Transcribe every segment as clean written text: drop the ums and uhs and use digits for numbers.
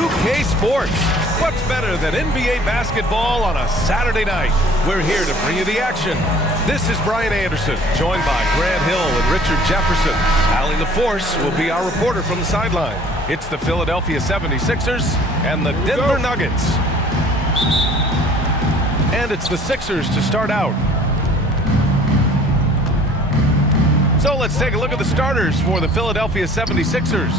2K Sports. What's better than NBA basketball on a Saturday night? We're here to bring you the action. This is Brian Anderson, joined by Grant Hill and Richard Jefferson. Allie LaForce will be our reporter from the sideline. It's the Philadelphia 76ers and the Denver Nuggets. And it's the Sixers to start out. So let's take a look at the starters for the Philadelphia 76ers.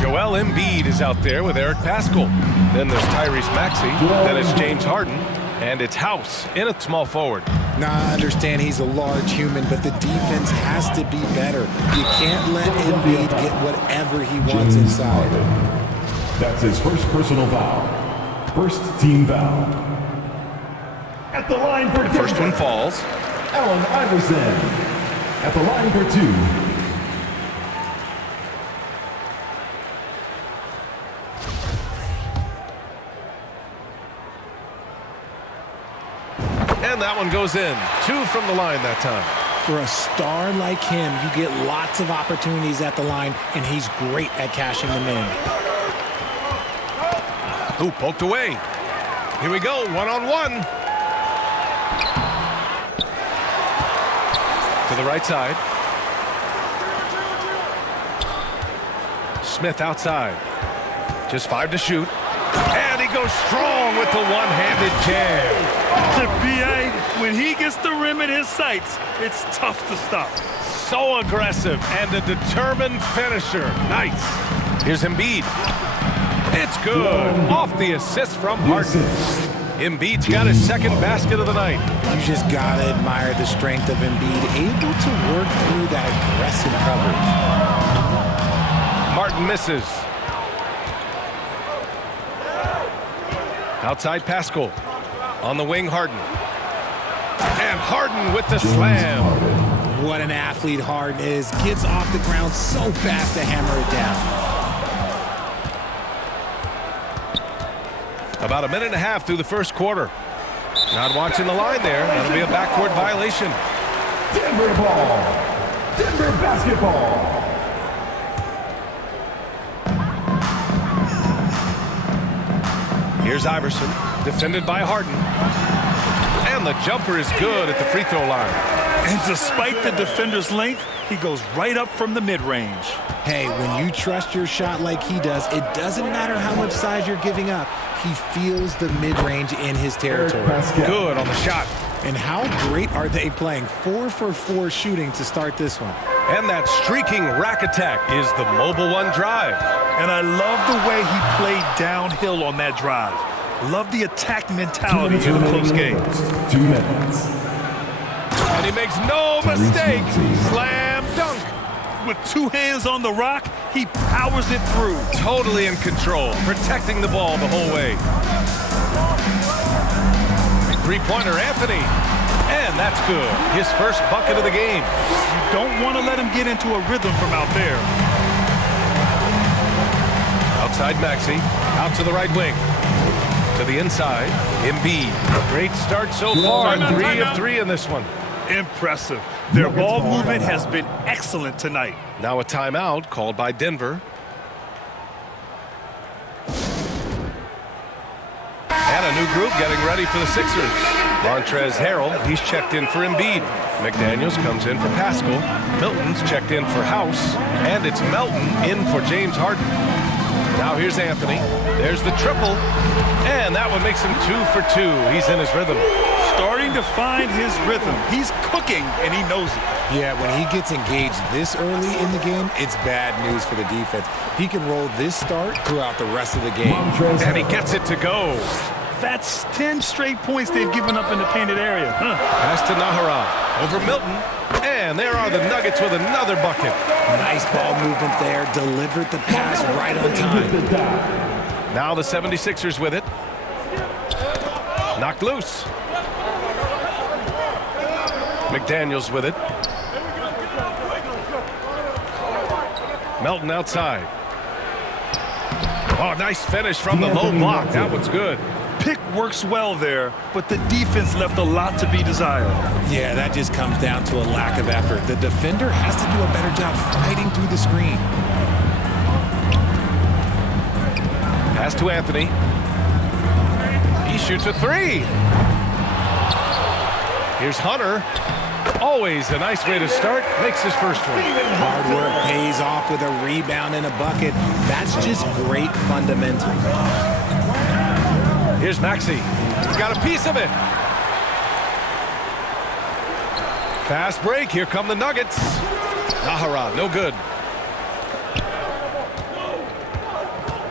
Joel Embiid is out there with Eric Paschall. Then there's Tyrese Maxey. Then it's James Harden. And it's House in at small forward. Now, I understand he's a large human, but the defense has to be better. You can't let Embiid get whatever he wants inside. That's his first personal foul. First team foul. At the line for the first one falls. Allen Iverson. At the line for two. And that one goes in. 2 from the line that time. For a star like him, you get lots of opportunities at the line, and he's great at cashing them in. Ooh, poked away. Here we go, one-on-one. To the right side. Smith outside. Just 5 to shoot. And he goes strong with the one-handed jam. The BA, when he gets the rim in his sights, it's tough to stop. So aggressive and a determined finisher. Nice. Here's Embiid. It's good. Off the assist from Harden. Embiid's got his second basket of the night. You just got to admire the strength of Embiid, able to work through that aggressive coverage. Martin misses. Outside Paschall. On the wing, Harden. And Harden with the slam. What an athlete Harden is. Gets off the ground so fast to hammer it down. About a minute and a half through the first quarter. Not watching the line there. That'll be a backcourt violation. Denver ball. Denver basketball. Here's Iverson, defended by Harden. And the jumper is good at the free throw line. And despite the defender's length, he goes right up from the mid-range. Hey, when you trust your shot like he does, it doesn't matter how much size you're giving up. He feels the mid-range in his territory. Good on the shot. And how great are they playing? 4 for 4 shooting to start this one. And that streaking rack attack is the mobile one drive. And I love the way he played downhill on that drive. Love the attack mentality in a close game. 2 minutes. And he makes no mistake. Slam dunk. With 2 hands on the rock, he powers it through. Totally in control, protecting the ball the whole way. Three-pointer, Anthony. And that's good. His first bucket of the game. You don't want to let him get into a rhythm from out there. Outside Maxey. Out to the right wing. To the inside. Embiid. Great start so far. 3 of 3 in this one. Impressive. Their ball movement has been excellent tonight. Now a timeout called by Denver. And a new group getting ready for the Sixers. Montrezl Harrell, he's checked in for Embiid. McDaniels comes in for Paschall. Milton's checked in for House. And it's Melton in for James Harden. Now here's Anthony. There's the triple. And that one makes him 2 for 2. He's in his rhythm. Starting to find his rhythm. He's cooking, and he knows it. Yeah, when he gets engaged this early in the game, it's bad news for the defense. He can roll this start throughout the rest of the game. And he gets it to go. That's 10 straight points they've given up in the painted area. Pass to Naharov. Over Milton. And there are the Nuggets with another bucket. Nice ball movement there. Delivered the pass right on time. Now the 76ers with it. Knocked loose. McDaniels with it. Melton outside. Oh, nice finish from the low block. That one's good. Pick works well there, but the defense left a lot to be desired. Yeah, that just comes down to a lack of effort. The defender has to do a better job fighting through the screen. Pass to Anthony. He shoots a three. Here's Hunter. Always a nice way to start. Makes his first one. Hard work pays off with a rebound and a bucket. That's just great fundamentals. Here's Maxey. He's got a piece of it. Fast break. Here come the Nuggets. Nahara, no good.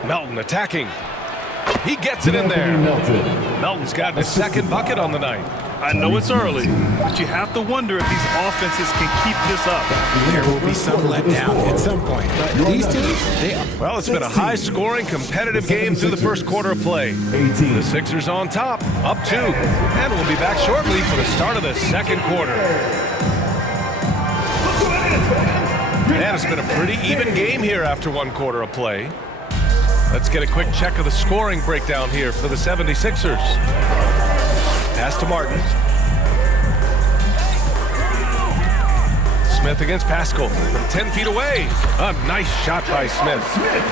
Melton attacking. He gets it in there. Melton's got his second bucket on the night. I know it's early, but you have to wonder if these offenses can keep this up. There will be some letdown at some point, but these teams, they are. Well, it's been a high-scoring, competitive game through the first quarter of play. The Sixers on top, up 2. And we'll be back shortly for the start of the second quarter. And it's been a pretty even game here after one quarter of play. Let's get a quick check of the scoring breakdown here for the 76ers. Pass to Martin. Smith against Pascal from 10 feet away. A nice shot by Smith.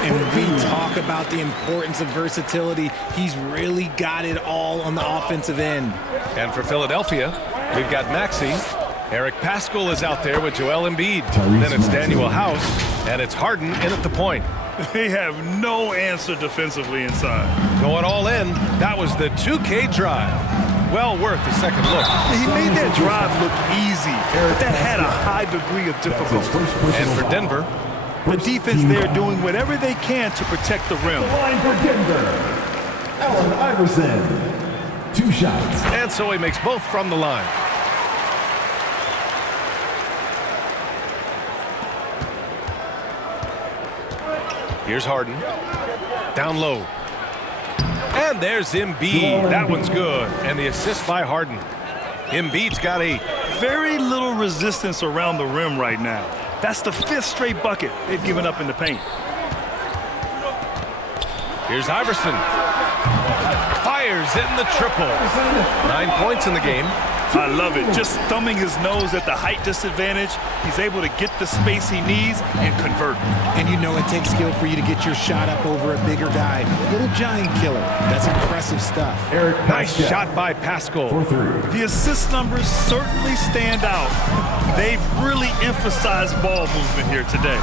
And we talk about the importance of versatility. He's really got it all on the offensive end. And for Philadelphia, we've got Maxey. Eric Pascal is out there with Joel Embiid. Then it's Daniel House, and it's Harden in at the point. They have no answer defensively inside. Going all in, that was the 2K drive. Well worth a second look. He made that drive look easy, but that had a high degree of difficulty. And for Denver, the defense there doing whatever they can to protect the rim. Line for Denver, Allen Iverson. 2 shots. and so he makes both from the line. Here's Harden. Down low. And there's Embiid. That one's good. And the assist by Harden. Embiid's got 8. Very little resistance around the rim right now. That's the 5th straight bucket they've given up in the paint. Here's Iverson. Fires in the triple. 9 points in the game. I love it. Just thumbing his nose at the height disadvantage. He's able to get the space he needs and convert. And you know it takes skill for you to get your shot up over a bigger guy. Little giant killer. That's impressive stuff. Nice shot by Pascal. The assist numbers certainly stand out. They've really emphasized ball movement here today.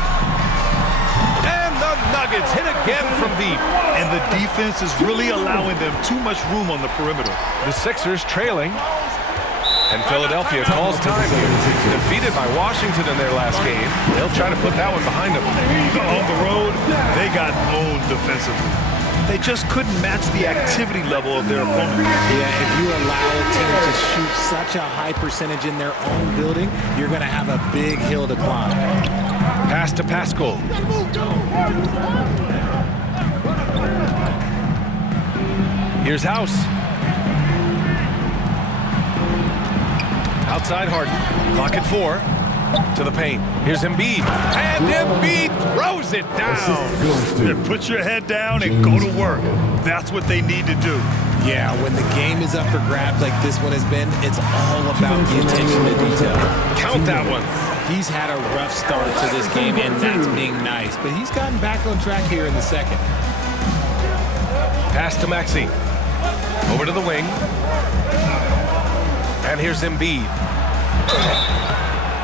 And the Nuggets hit again from deep. And the defense is really allowing them too much room on the perimeter. The Sixers trailing. And Philadelphia calls time here. Defeated by Washington in their last game. They'll try to put that one behind them. On the road, they got owned defensively. They just couldn't match the activity level of their opponent. Yeah, if you allow a team to shoot such a high percentage in their own building, you're going to have a big hill to climb. Pass to Pascal. Here's House. Outside Harden. Clock at 4. To the paint. Here's Embiid. And Embiid throws it down. Put your head down and go to work. That's what they need to do. Yeah, when the game is up for grabs like this one has been, it's all about the attention to detail. Count that one. He's had a rough start to this game, and that's being nice. But he's gotten back on track here in the second. Pass to Maxey. Over to the wing. And here's Embiid.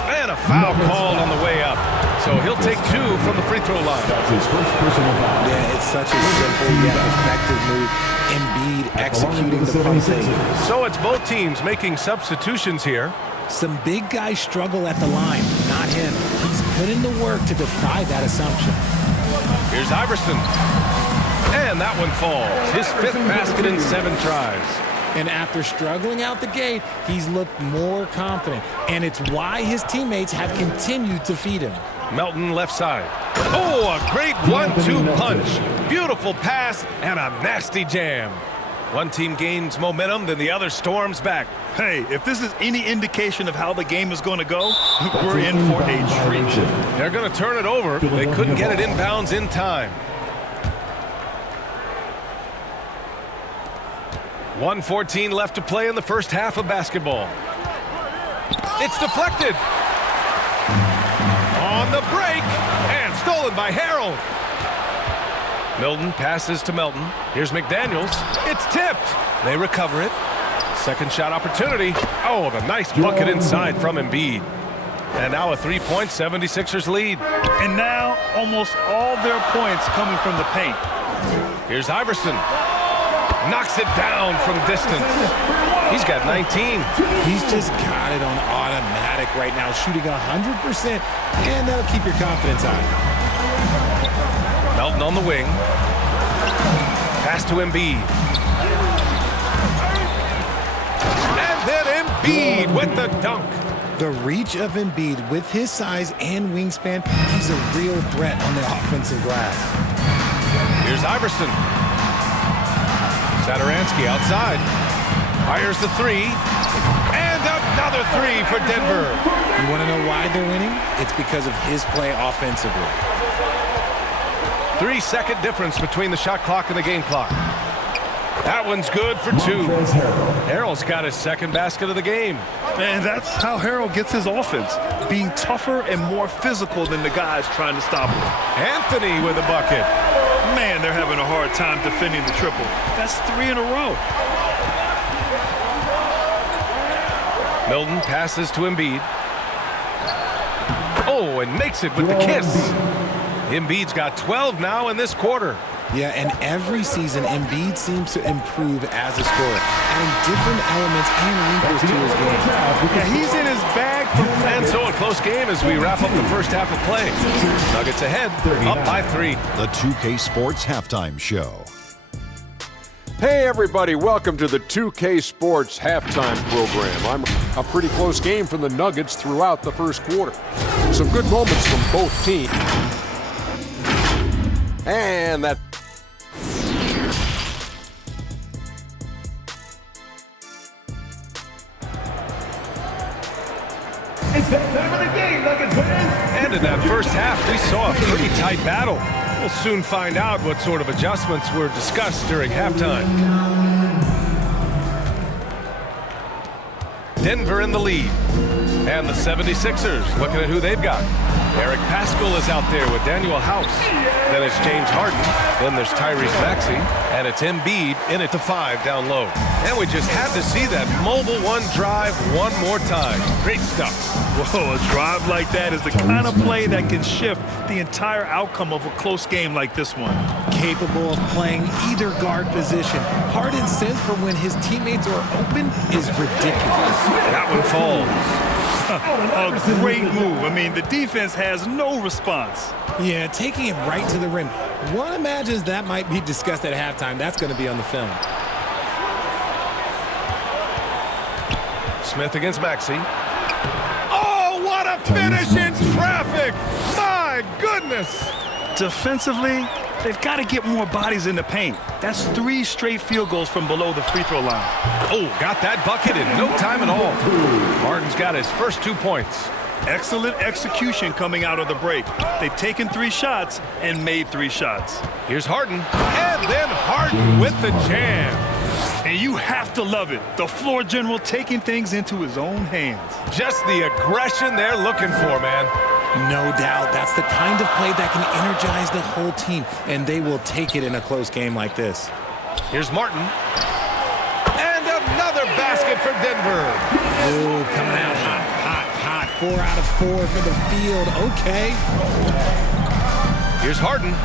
And a foul called on the way up. So he'll take 2 from the free throw line. That's his first personal foul. Yeah, it's such a simple yet effective move. Embiid executing the pump fake. So it's both teams making substitutions here. Some big guys struggle at the line, not him. He's put in the work to defy that assumption. Here's Iverson. And that one falls. His 5th basket in 7 tries. And after struggling out the gate, he's looked more confident. And it's why his teammates have continued to feed him. Melton left side. Oh, a great 1-2 punch. Beautiful pass and a nasty jam. One team gains momentum, then the other storms back. Hey, if this is any indication of how the game is going to go, we're in for a treat. They're going to turn it over. They couldn't get it inbounds in time. 1:14 left to play in the first half of basketball. It's deflected. On the break, and stolen by Harrell. Milton passes to Melton. Here's McDaniels. It's tipped. They recover it. Second shot opportunity. Oh, the nice bucket inside from Embiid. And now a three-point 76ers lead. And now almost all their points coming from the paint. Here's Iverson. Knocks it down from distance. He's got 19. He's just got it on automatic right now, shooting 100%, and that'll keep your confidence high. Melton on the wing. Pass to Embiid. And then Embiid with the dunk. The reach of Embiid with his size and wingspan, he's a real threat on the offensive glass. Here's Iverson. Satoransky outside. Fires the three. And another three for Denver. You want to know why they're winning? It's because of his play offensively. 3-second difference between the shot clock and the game clock. That one's good for two. Harrell's got his second basket of the game. And that's how Harrell gets his offense, being tougher and more physical than the guys trying to stop him. Anthony with a bucket. Man, they're having a hard time defending the triple. That's 3 in a row. Milton passes to Embiid. Oh, and makes it with the kiss. Embiid's got 12 now in this quarter. Yeah, and every season, Embiid seems to improve as a scorer, adding different elements and wrinkles to his game. Yeah, he's in his bag. And so a close game as we wrap up the first half of play. Nuggets ahead, up by 3. The 2K Sports Halftime Show. Hey everybody, welcome to the 2K Sports Halftime Program. A pretty close game from the Nuggets throughout the first quarter. Some good moments from both teams. And that... It's that time of the game, Nuggets fans. And in that first half, we saw a pretty tight battle. We'll soon find out what sort of adjustments were discussed during halftime. Denver in the lead. And the 76ers looking at who they've got. Eric Pascal is out there with Daniel House. Then it's James Harden. Then there's Tyrese Maxey. And it's Embiid in it to 5 down low. And we just had to see that mobile one drive one more time. Great stuff. Whoa, a drive like that is the kind of play that can shift the entire outcome of a close game like this one. Capable of playing either guard position. Harden's sense for when his teammates are open is ridiculous. That one falls. A great move. I mean, the defense has no response. Yeah, taking it right to the rim. One imagines that might be discussed at halftime. That's going to be on the film. Smith against Maxey. Oh, what a finish in traffic! My goodness! Defensively, they've got to get more bodies in the paint. That's 3 straight field goals from below the free throw line. Oh, got that bucket in no time at all. Harden's got his first 2 points. Excellent execution coming out of the break. They've taken 3 shots and made 3 shots. Here's Harden. And then Harden with the jam. And you have to love it. The floor general taking things into his own hands. Just the aggression they're looking for, man. No doubt. That's the kind of play that can energize the whole team, and they will take it in a close game like this. Here's Martin. And another basket for Denver. Oh, coming out hot, hot, hot. 4 out of 4 for the field. Okay. Here's Harden.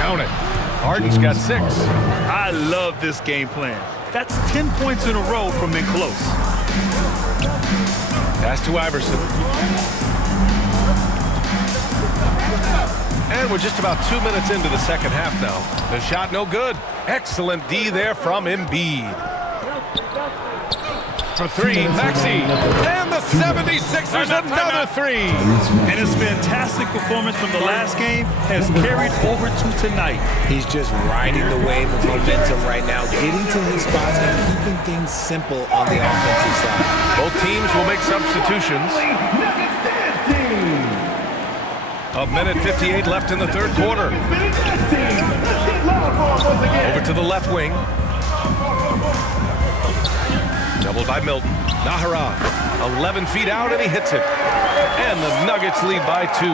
Count it. Harden's got 6. I love this game plan. That's 10 points in a row from in close. Pass to Iverson. And we're just about 2 minutes into the second half now. The shot no good. Excellent D there from Embiid. For 3, Maxey. And the 76ers another 3. And his fantastic performance from the last game has carried over to tonight. He's just riding the wave of momentum right now, getting to his spots and keeping things simple on the offensive side. Both teams will make substitutions. A minute 58 left in the third quarter. Over to the left wing. Doubled by Milton. Nahara, 11 feet out, and he hits it. And the Nuggets lead by 2.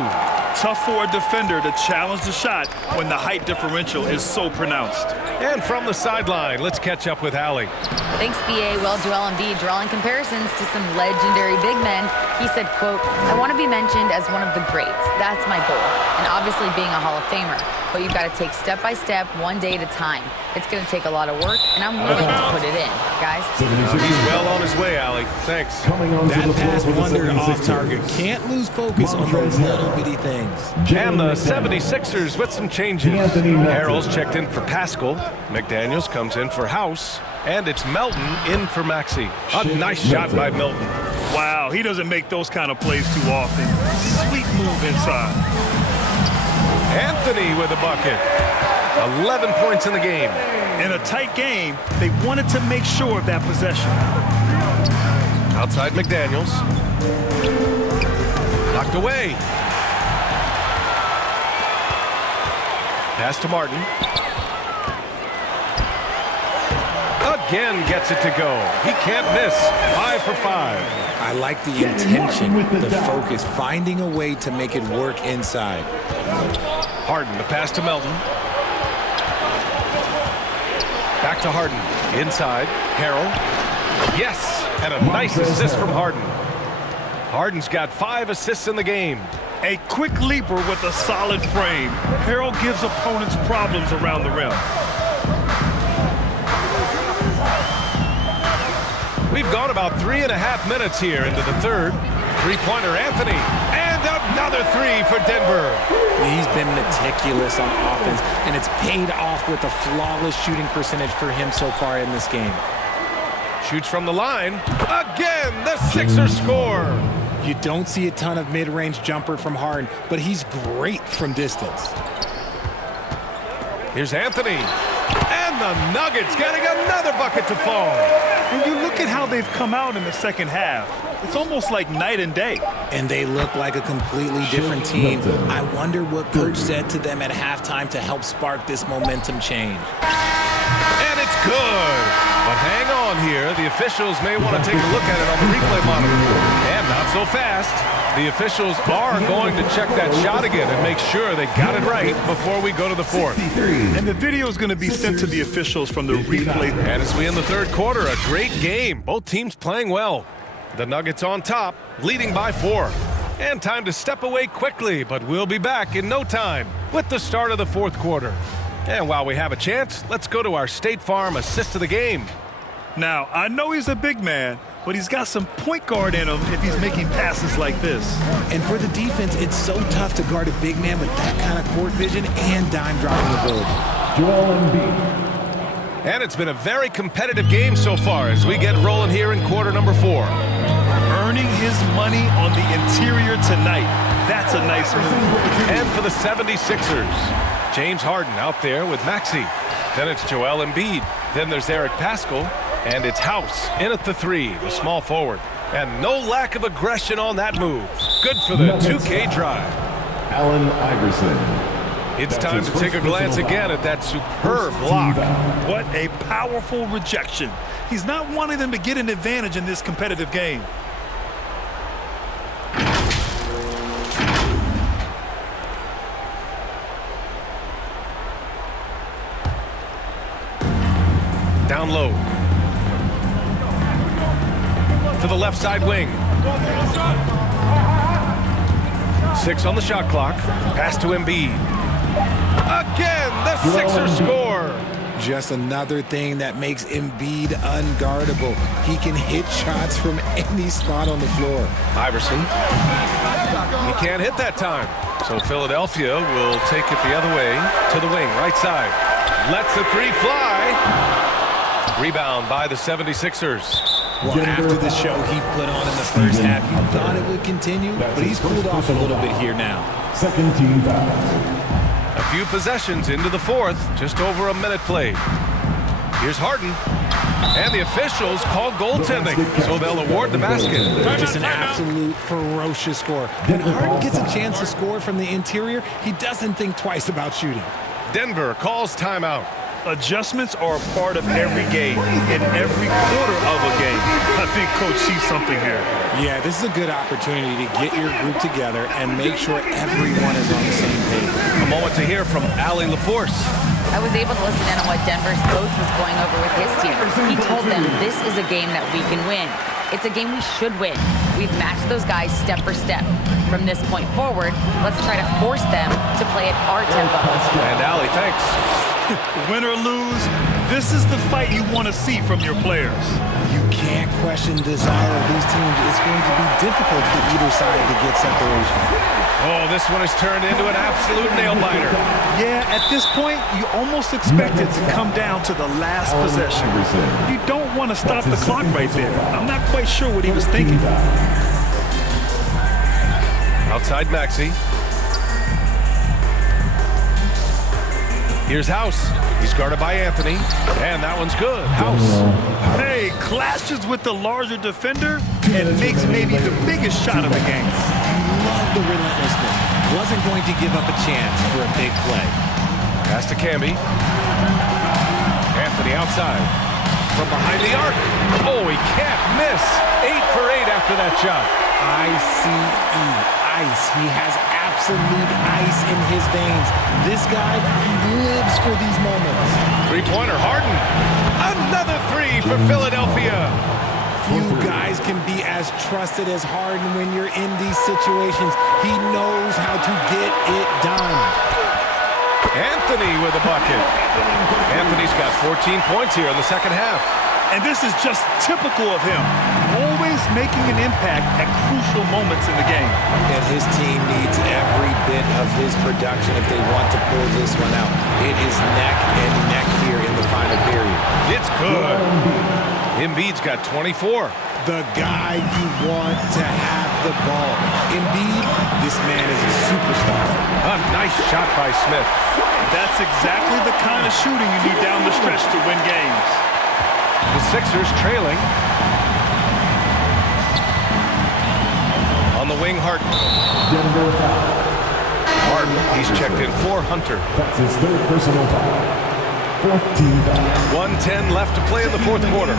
tough for a defender to challenge the shot when the height differential is so pronounced. And from the sideline, let's catch up with Allie. Thanks, BA. Well, Joel Embiid drawing comparisons to some legendary big men. He said, quote, "I want to be mentioned as one of the greats. That's my goal. And obviously being a Hall of Famer. But you've got to take step by step, one day at a time. It's going to take a lot of work, and I'm willing to put it in, guys." He's well on his way, Allie. Thanks. That pass wandered off target. Can't lose focus on those little bitty things. And the 76ers with some changes. Harrell's checked in for Pascal. McDaniels comes in for House. And it's Melton in for Maxey. A nice shot by Melton. Wow, he doesn't make those kind of plays too often. Sweet move inside. Anthony with a bucket. 11 points in the game. In a tight game, they wanted to make sure of that possession. Outside McDaniels. Knocked away. Pass to Martin. Again gets it to go. He can't miss. 5 for 5. I like the intention, the focus, finding a way to make it work inside. Harden, the pass to Melton. Back to Harden. Inside. Harrell. Yes! And a nice assist from Harden. Harden's got 5 assists in the game. A quick leaper with a solid frame. Harrell gives opponents problems around the rim. We've gone about 3.5 minutes here into the third. Three-pointer Anthony. And another 3 for Denver. He's been meticulous on offense, and it's paid off with a flawless shooting percentage for him so far in this game. Shoots from the line. Again, the Sixers score. You don't see a ton of mid-range jumper from Harden, but he's great from distance. Here's Anthony. And the Nuggets getting another bucket to fall. And you look at how they've come out in the second half. It's almost like night and day. And they look like a completely different team. I wonder what Coach said to them at halftime to help spark this momentum change. And it's good. But hang on here. The officials may want to take a look at it on the replay monitor. And not so fast. The officials are going to check that shot again and make sure they got it right before we go to the fourth. And the video is going to be sent to the officials from the replay. And as we end the third quarter, a great game. Both teams playing well. The Nuggets on top, leading by 4. And time to step away quickly, but we'll be back in no time with the start of the fourth quarter. And while we have a chance, let's go to our State Farm assist of the game. Now, I know he's a big man, but he's got some point guard in him if he's making passes like this. And for the defense, it's so tough to guard a big man with that kind of court vision and dime dropping ability. Joel Embiid. And it's been a very competitive game so far as we get rolling here in quarter number 4. Earning his money on the interior tonight. That's a nice move. And for the 76ers, James Harden out there with Maxey. Then it's Joel Embiid. Then there's Eric Pascal. And it's House in at the 3, the small forward. And no lack of aggression on that move. Good for the 2K drive. Allen Iverson. It's time to take a glance again at that superb block. What a powerful rejection. He's not wanting them to get an advantage in this competitive game. Down low. To the left side wing. 6 on the shot clock. Pass to Embiid. Again, the Sixers score. Just another thing that makes Embiid unguardable. He can hit shots from any spot on the floor. Iverson. He can't hit that time. So Philadelphia will take it the other way to the wing, right side. Lets the 3 fly. Rebound by the 76ers. Well, after the show he put on in the first half, you thought it would continue, but he's cooled off a little bit here now. Second team foul. A few possessions into the fourth, just over a minute played. Here's Harden. And the officials call goaltending, so they'll award the basket. Just an absolute ferocious score. When Harden gets a chance to score from the interior, he doesn't think twice about shooting. Denver calls timeout. Adjustments are a part of every game, in every quarter of a game. I think Coach sees something here. Yeah, this is a good opportunity to get your group together and make sure everyone is on the same page. A moment to hear from Allie LaForce. I was able to listen in on what Denver's coach was going over with his team. He told them this is a game that we can win. It's a game we should win. We've matched those guys step for step. From this point forward, let's try to force them to play at our tempo. And Allie, thanks. Win or lose, this is the fight you want to see from your players. You can't question the desire of these teams. It's going to be difficult for either side to get separation. Oh, this one has turned into an absolute nail-biter. Yeah, at this point, you almost expect it to come down to the last possession. You don't want to stop the clock right there. I'm not quite sure what he was thinking. Outside Maxey. Here's House. He's guarded by Anthony. And that one's good. House. Hey, clashes with the larger defender and makes maybe the biggest shot of the game. Love the relentlessness. Wasn't going to give up a chance for a big play. Pass to Camby. Anthony outside. From behind the arc. Oh, he can't miss. 8 for 8 after that shot. I-C-E. Ice. He has absolute ice in his veins. This guy, he lives for these moments. Three-pointer, Harden. Another three for Philadelphia. Few guys can be as trusted as Harden when you're in these situations. He knows how to get it done. Anthony with a bucket. Anthony's got 14 points here in the second half. And this is just typical of him. Always making an impact at crucial moments in the game. And his team needs every bit of his production if they want to pull this one out. It is neck and neck here in the final period. It's good. Embiid's got 24. The guy you want to have the ball. Embiid, this man is a superstar. A nice shot by Smith. That's exactly the kind of shooting you need down the stretch to win games. The Sixers trailing. On the wing, Harden. Harden, he's checked in for Hunter. That's his third personal foul. Fourth team foul. 1:10 left to play in the fourth quarter.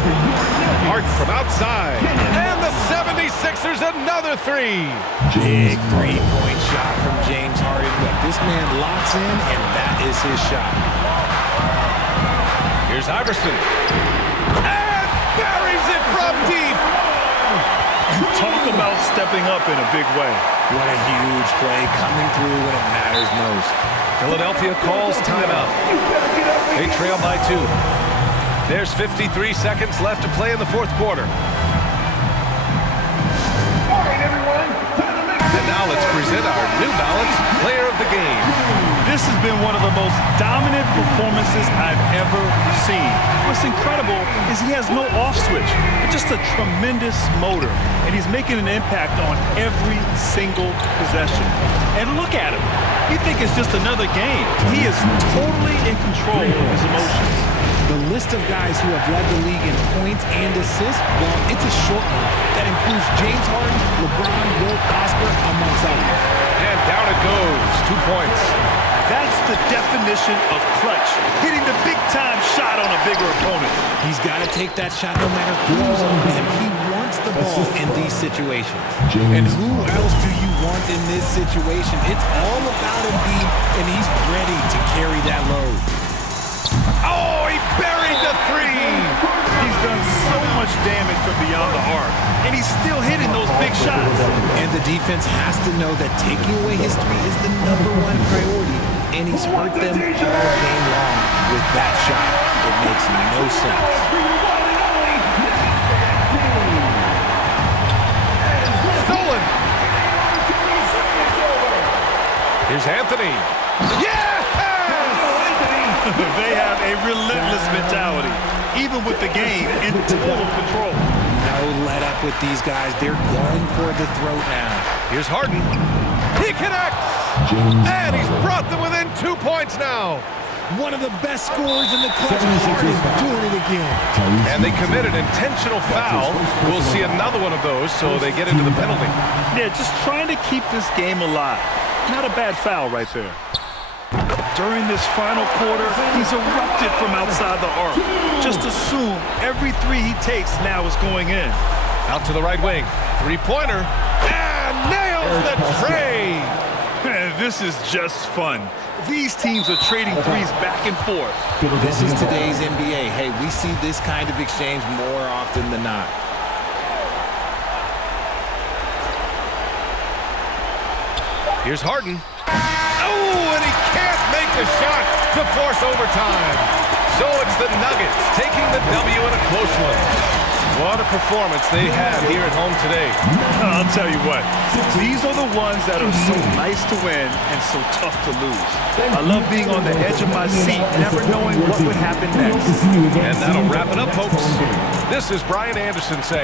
Harden from outside. And the 76ers another three. Big three-point shot from James Harden. But this man locks in, and that is his shot. Here's Iverson. And buries it from deep. Talk about stepping up in a big way. What a huge play coming through when it matters most. Philadelphia calls timeout. They trail by 2. There's 53 seconds left to play in the fourth quarter. And now let's present our New Balance Player of the Game. This has been one of the most dominant performances I've ever seen. What's incredible is he has no off switch, but just a tremendous motor, and he's making an impact on every single possession. And look at him. You think it's just another game. He is totally in control of his emotions. The list of guys who have led the league in points and assists, well, it's a short one that includes James Harden, LeBron, Wilt, Oscar, amongst others. And down it goes. 2 points. That's the definition of clutch, hitting the big-time shot on a bigger opponent. He's got to take that shot no matter who's on him. He wants the ball in these situations. And who else do you want in this situation? It's all about Embiid, and he's ready to carry that load. Oh, he buried the three. He's done so much damage from beyond the arc, and he's still hitting those big shots. And the defense has to know that taking away his three is the #1 priority, and he's hurt them all game long with that shot. It makes no sense. Stolen. Here's Anthony. Yes! They have a relentless mentality, even with the game in total control. No let up with these guys. They're going for the throat now. Here's Harden. He connects. And he's brought them within 2 points now. One of the best scorers in the clutch. Harden's doing it again. And they commit an intentional foul. We'll see another one of those, so they get into the penalty. Yeah, just trying to keep this game alive. Not a bad foul right there. during this final quarter, he's erupted from outside the arc. Just assume every three he takes now is going in. Out to the right wing. Three-pointer. And nails the tray. Man, this is just fun. These teams are trading threes back and forth. This is today's NBA. Hey, we see this kind of exchange more often than not. Here's Harden. Oh, and he can't make the shot to force overtime. So it's the Nuggets taking the W in a close one. What a performance they had here at home today. I'll tell you what, these are the ones that are so nice to win and so tough to lose. I love being on the edge of my seat, never knowing what would happen next. And that'll wrap it up, folks. This is Brian Anderson saying,